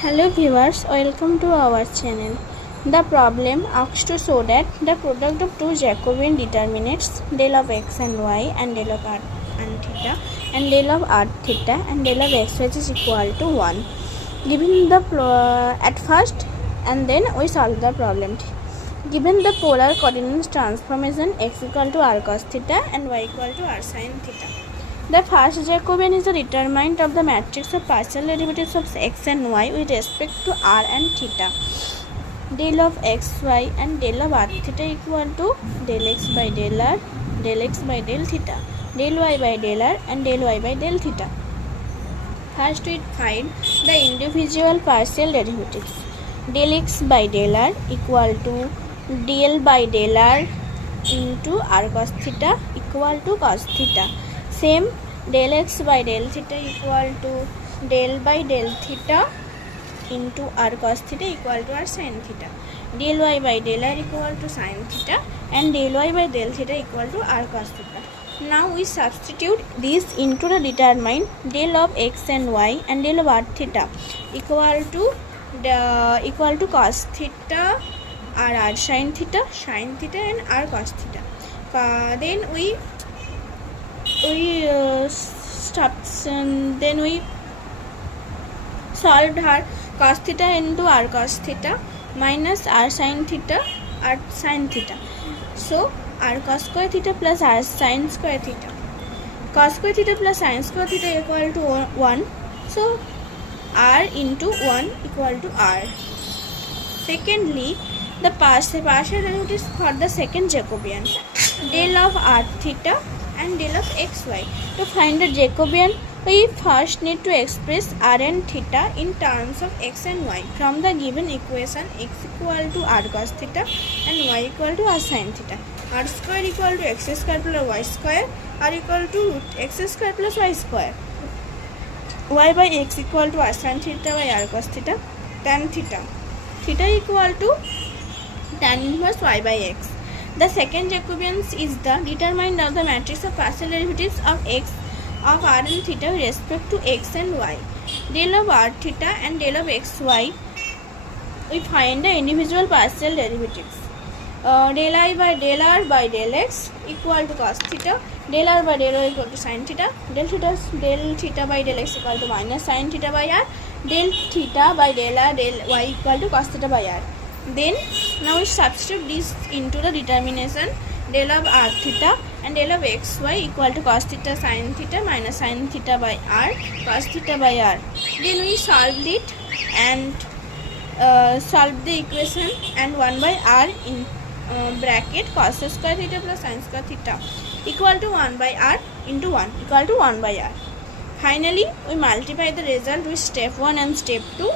Hello viewers, welcome to our channel. The problem asks to show that the product of two Jacobian determinants del of x and y and del of r and theta and del of r theta and del of x which is equal to 1. Given the at first and then we solve the problem. Given the polar coordinates transformation x equal to r cos theta and y equal to r sin theta. The first Jacobian is the determinant of the matrix of partial derivatives of x and y with respect to r and theta. Del of xy and del of r theta equal to del x by del r, del x by del theta, del y by del r and del y by del theta. First we find the individual partial derivatives. Del x by del r equal to del by del r into r cos theta equal to cos theta. Same del x by del theta equal to del by del theta into r cos theta equal to r sin theta. Del y by del r equal to sin theta and del y by del theta equal to r cos theta. Now we substitute this into the determinant del of x and y and del of r theta equal to cos theta r sin theta and r cos theta. Then we solved her cos theta into r cos theta minus r sin theta. So r cos square theta plus r sin square theta. Cos square theta plus sin square theta equal to 1. So r into 1 equal to r. Secondly, the partial derivatives for the second Jacobian. Del of r theta and del of xy. To find the Jacobian, we first need to express r and theta in terms of x and y. From the given equation, x equal to r cos theta and y equal to r sin theta. R square equal to x square plus y square, r equal to root x square plus y square. Y by x equal to r sin theta by r cos theta. Tan theta. Theta equal to tan inverse y by x. The second Jacobian is the determinant of the matrix of partial derivatives of x of r and theta with respect to x and y. Del of r theta and del of xy, we find the individual partial derivatives. Del I by del r by del x equal to cos theta, del r by del y equal to sin theta, del theta by del x equal to minus sin theta by r, del theta by del r del y equal to cos theta by r. Then now we substitute this into the determination del of r theta and del of xy equal to cos theta sin theta minus sin theta by r cos theta by r. Then we solved it and solved the equation, and 1 by r in bracket cos square theta plus sin square theta equal to 1 by r into 1 equal to 1 by r. Finally, we multiply the result with step 1 and step 2